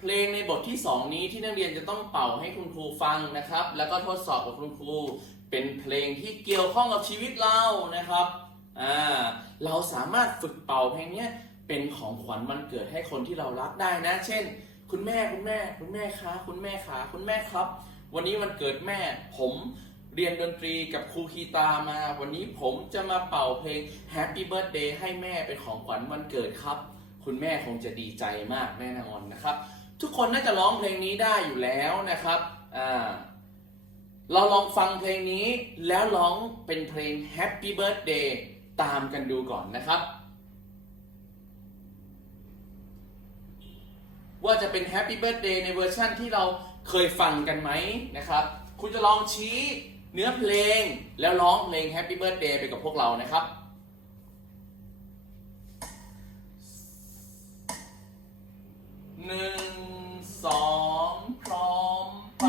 เพลงในบทที่ 2 นี้ที่นักเรียนจะต้องเป่าให้คุณครูฟังนะครับ แล้วก็ทดสอบกับคุณครู เป็นเพลงที่เกี่ยวข้องกับชีวิตเรานะครับอ่าเราสามารถฝึกเป่าเพลงนี้เป็นของขวัญวันเกิดให้คนที่เรารักได้นะ เช่น คุณแม่คุณแม่ คุณแม่คะคุณแม่ขาคุณแม่ครับ วันนี้วันเกิดแม่ ผมเรียนดนตรีกับครูคีตามา วันนี้ผมจะมาเป่าเพลง Happy Birthday ให้แม่เป็นของขวัญวันเกิดครับ คุณแม่คงจะดีใจมากแน่นอนนะครับ ทุกคนน่าจะร้องเพลงนี้ได้อยู่แล้วนะครับอ่าเราลองฟังเพลงนี้แล้วร้องเป็นเพลง Happy Birthday ตามกันดูก่อนนะครับ ว่าจะเป็น Happy Birthday ในเวอร์ชั่นที่เราเคยฟังกันไหมนะครับ คุณจะลองชี้เนื้อเพลงแล้วร้องเพลง Happy Birthday ไปกับพวกเรานะครับ หนึ่งสองพร้อมไป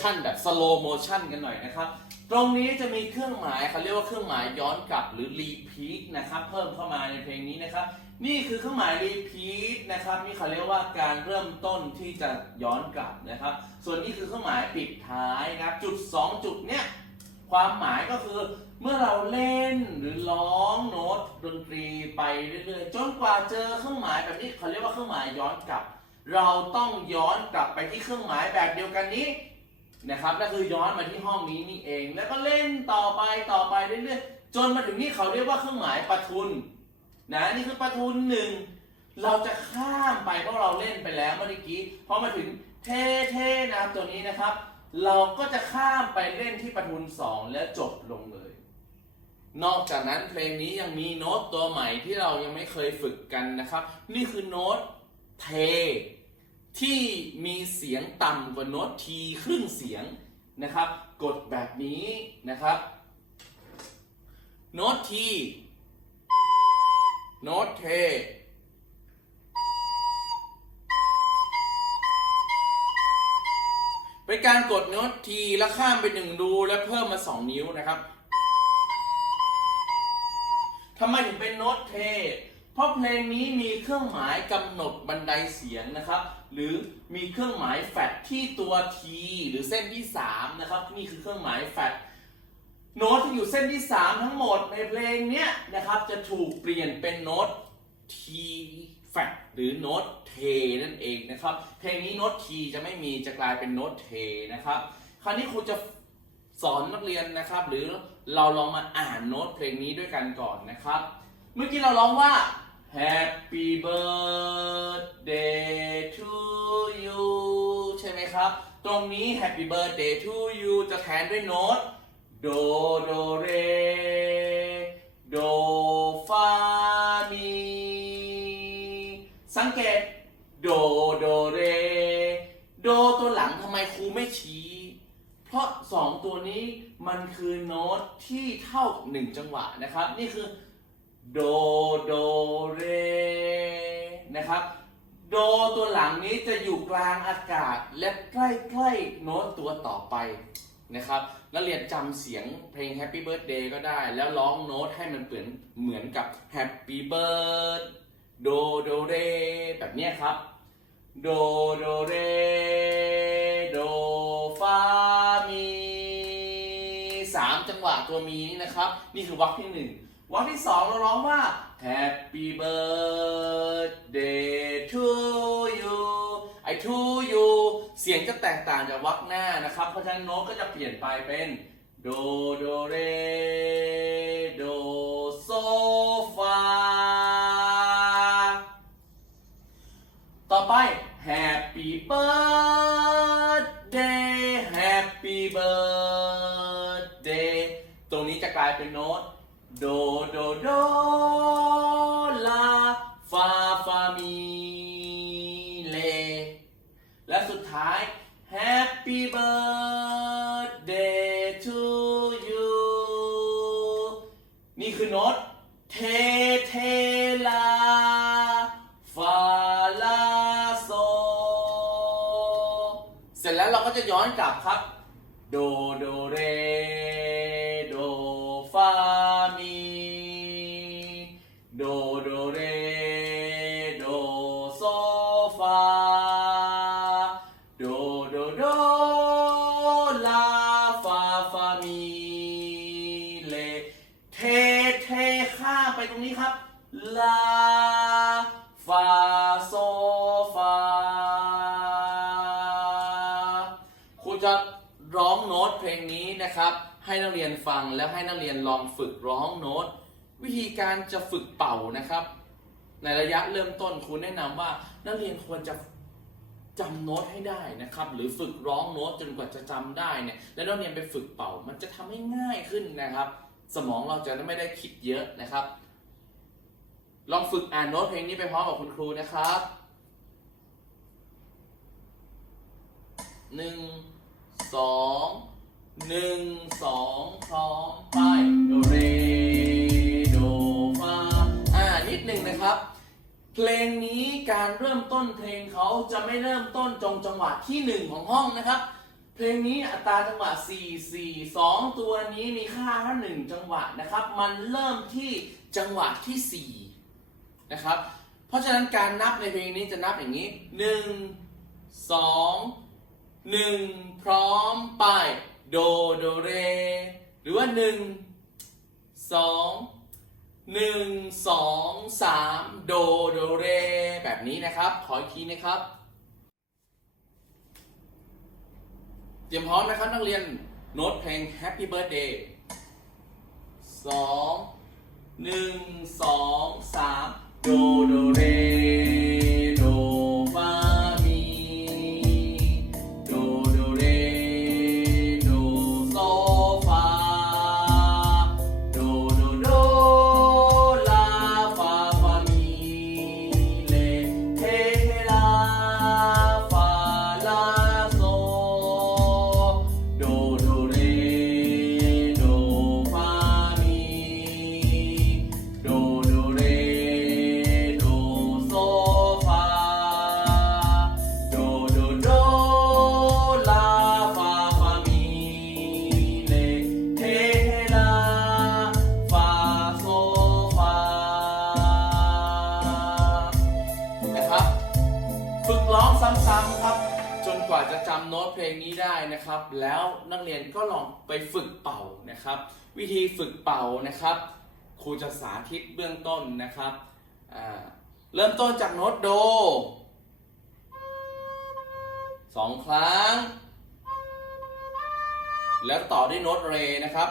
ชั่นแบบสโลโมชันกันหน่อยนะครับ ตรงนี้จะมีเครื่องหมายเขาเรียกว่าเครื่องหมายย้อนกลับหรือ repeat นะครับเพิ่มเข้ามาในเพลงนี้นะครับ นี่คือเครื่องหมาย repeat นะครับนี่เขาเรียกว่าการเริ่มต้นที่จะย้อนกลับนะครับ ส่วนนี้คือเครื่องหมายปิดท้ายนะครับจุด 2 จุดเนี้ยความหมายก็คือเมื่อเราเล่นหรือร้องโน้ตดนตรีไปเรื่อยๆจนกว่าเจอเครื่องหมายแบบนี้เขาเรียกว่าเครื่องหมายย้อนกลับ เราต้องย้อนกลับไปที่เครื่องหมายแบบเดียวกันนี้ นะครับนั่นคือย้อนมาที่ห้องนี้นี่เอง แล้วก็เล่นต่อไปต่อไปเรื่อยๆจนมาถึงนี่เขาเรียกว่าเครื่องหมายปะทุนนะนี่คือปะทุนหนึ่งเราจะข้ามไปเพราะเราเล่นไปแล้วเมื่อกี้พอมาถึงเท่ๆนะครับตัวนี้นะครับ เราก็จะข้ามไปเล่นที่ปะทุนสองแล้วจบลงเลย นอกจากนั้นเพลงนี้ยังมีโน้ตตัวใหม่ที่เรายังไม่เคยฝึกกันนะครับ นี่คือโน้ตเท ที่มีเสียงต่ำกว่าโน้ตทีครึ่งเสียงนะครับ กดแบบนี้นะครับ โน้ตทีโน้ตเทเป็นการกดโน้ตทีแล้วข้ามไปหนึ่งรูแล้วเพิ่มมาสองนิ้วนะครับทำไมถึงเป็นโน้ตเท เพราะเพลงนี้มีเครื่องหมายกำหนดบันไดเสียงนะครับ หรือมีเครื่องหมายแฟดที่ตัว T หรือเส้นที่ 3 นะครับ นี่คือเครื่องหมายแฟดโน้ตที่อยู่เส้นที่ 3 ทั้งหมดในเพลงเนี้ยนะครับจะถูกเปลี่ยนเป็นโน้ต T แฟดหรือโน้ตเทนั่นเองนะครับ เพลงนี้โน้ต T จะไม่มีจะกลายเป็นโน้ตเทนะครับ คราวนี้ครูจะสอนนักเรียนนะครับ หรือเราลองมาอ่านโน้ตเพลงนี้ด้วยกันก่อนนะครับ เมื่อกี้เราร้องว่า Happy birthday to you ใช่ไหมครับ ตรงนี้ Happy birthday to you จะแทนด้วยโน้ต do do re do fa mi สังเกต do do re do ตัวหลังทำไมครูไม่ชี้ เพราะสองตัวนี้มันคือโน้ตที่เท่ากับหนึ่งจังหวะนะครับ นี่คือ โดโดเรนะครับ โดตัวหลังนี้จะอยู่กลางอากาศและใกล้ๆโน้ตตัวต่อไปนะครับนักเรียนจำเสียงเพลง Happy Birthday ก็ได้ แล้วร้องโน้ตให้มันเปมือนเหมือนกับ Happy Bird โดโดเรแบบนี้ครับ โดโดเรโดฟามีสามจังหวะตัวมีนี่นะครับ นี่คือวรรคที่หนึ่ง วรรคที่สองเราร้องว่า Happy birthday to you, I to you เสียงจะแตกต่างจากวรรคหน้านะครับ เพราะฉะนั้นโน้ตก็จะเปลี่ยนไปเป็นโดโดเรโดโซฟาต่อไป Happy birthday Happy birthday ตรงนี้จะกลายเป็นโน้ต โดโดโดลาฟาฟามีเลและสุดท้าย Happy birthday to you นี่คือโน้ตเทเทลาฟาลาโซ เสร็จแล้วเราก็จะย้อนกลับครับ โดโดเรโด ให้นักเรียนฟังแล้วให้นักเรียนลองฝึกร้องโน้ต วิธีการจะฝึกเป่านะครับ ในระยะเริ่มต้นครูแนะนำว่านักเรียนควรจะจำโน้ตให้ได้นะครับ หรือฝึกร้องโน้ตจนกว่าจะจำได้เนี่ยแล้วนักเรียนไปฝึกเป่ามันจะทำให้ง่ายขึ้นนะครับ สมองเราจะไม่ได้คิดเยอะนะครับ ลองฝึกอ่านโน้ตเพลงนี้ไปพร้อมกับคุณครูนะครับหนึ่งสอง หนึ่งสองพร้อมไปโดเรโดฟาอ่านิดหนึ่งนะครับ เพลงนี้การเริ่มต้นเพลงเขาจะไม่เริ่มต้นจงจังหวะที่หนึ่งของห้องนะครับ เพลงนี้อัตราจังหวะ 4 4 2 ตัวนี้มีค่าแค่หนึ่งจังหวะนะครับ มันเริ่มที่จังหวะที่ 4 นะครับ เพราะฉะนั้นการนับในเพลงนี้จะนับอย่างนี้ 1 2 1 พร้อมไป โดโดเร หรือว่า1 2 1 2 3โดโดเร แบบนี้นะครับ ขออีกทีนะครับ เตรียมพร้อมนะครับนักเรียนโน้ตเพลง Happy Birthday สองหนึ่งสองสามโดโด กว่าจะจำโน้ตเพลงนี้ได้นะครับ แล้วนักเรียนก็ลองไปฝึกเป่านะครับ วิธีฝึกเป่านะครับ ครูจะสาธิตเบื้องต้นนะครับ เริ่มต้นจากโน้ตโดสองครั้ง แล้วต่อด้วยโน้ตเรนะครับ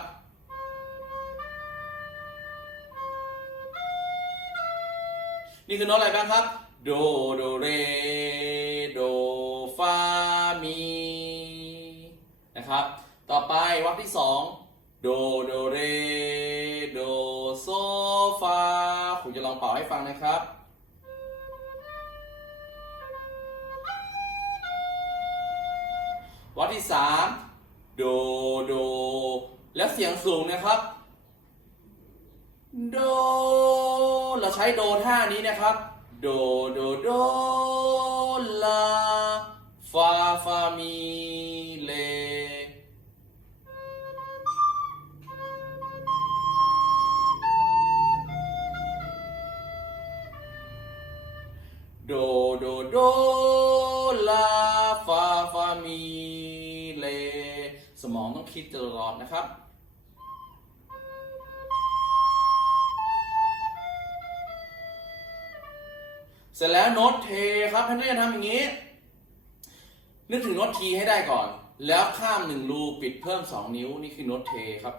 นี่คือโน้ตอะไรบ้างครับ โด โด เร โด ไปวรรคที่สองโดโดเรโดโซฟาผมจะลองเป่าให้ฟังนะครับวรรคที่สามโดโด แล้วเสียงสูงนะครับโด เราใช้โดท่านี้นะครับ โด โด โด ลา ฟา ฟา มี โดโดโดลาฟาฟามีเลสมองต้องคิดตลอดนะครับเสร็จแล้วโน้ตเทครับให้นักเรียนทำอย่างนี้ นึกถึงโน้ตทีให้ได้ก่อน แล้วข้ามหนึ่งรูปิดเพิ่มสองนิ้วนี่คือโน้ตเทครับ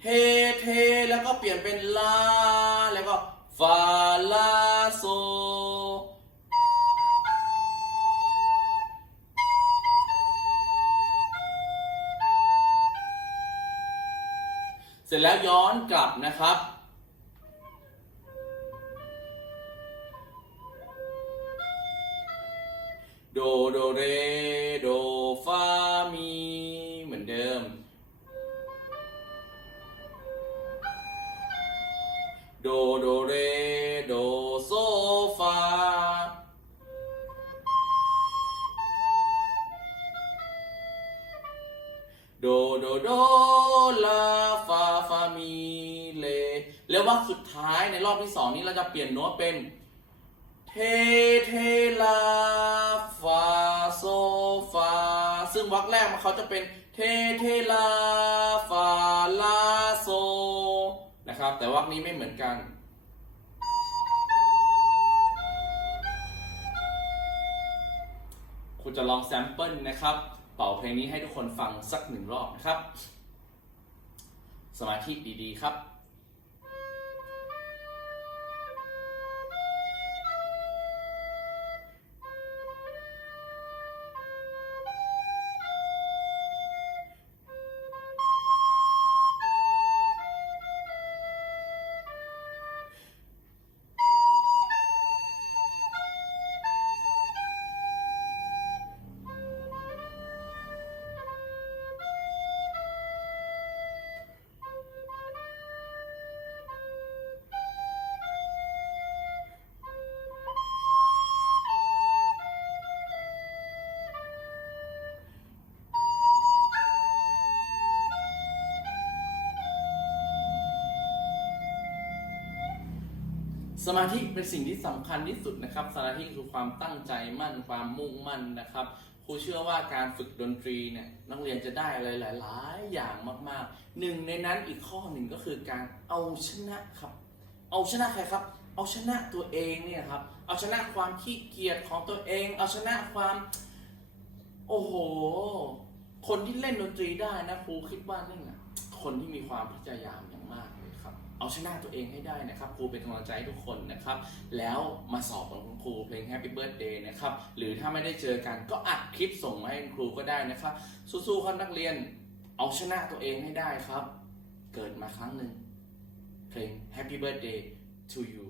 เทเทแล้วก็เปลี่ยนเป็นลา ฟาลาโซ เสร็จแล้วย้อนกลับนะครับ โด โด เร โด เรโดโซฟา โดโดโดลาฟาฟามีเลแล้ววรรคสุดท้ายในรอบที่สองนี้เราจะเปลี่ยนโน้ตเป็น เทเทลาฟาโซฟา ซึ่งวรรคแรกมันเขาจะเป็นเทเทลาฟาลาโซนะครับ แต่วรรคนี้ไม่เหมือนกัน คุณจะลองแซมเปิลนะครับ เป่าเพลงนี้ให้ทุกคนฟังสักหนึ่งรอบนะครับ สมาธิดีๆครับ สมาธิเป็นสิ่งที่สำคัญที่สุดนะครับ สมาธิคือความตั้งใจมั่นความมุ่งมั่นนะครับครูเชื่อว่าการฝึกดนตรีเนี่ยนักเรียนจะได้อะไรหลาย ๆ อย่างมากๆหนึ่งในนั้นอีกข้อหนึ่งก็คือการเอาชนะครับ เอาชนะใครครับ เอาชนะตัวเองเนี่ยครับ เอาชนะความขี้เกียจของตัวเอง เอาชนะความ โอ้โห คนที่เล่นดนตรีได้นะครูคิดว่านี่นะคนที่มีความพยายามอย่างมาก เอาชนะตัวเองให้ได้นะครับครูเป็นกำลังใจให้ทุกคนนะครับ แล้วมาสอบของคุณครูเพลง Happy Birthday นะครับ หรือถ้าไม่ได้เจอกันก็อัดคลิปส่งมาให้คุณครูก็ได้นะครับ สู้ๆครับนักเรียนเอาชนะตัวเองให้ได้ครับ เกิดมาครั้งหนึ่งเพลง Happy Birthday to you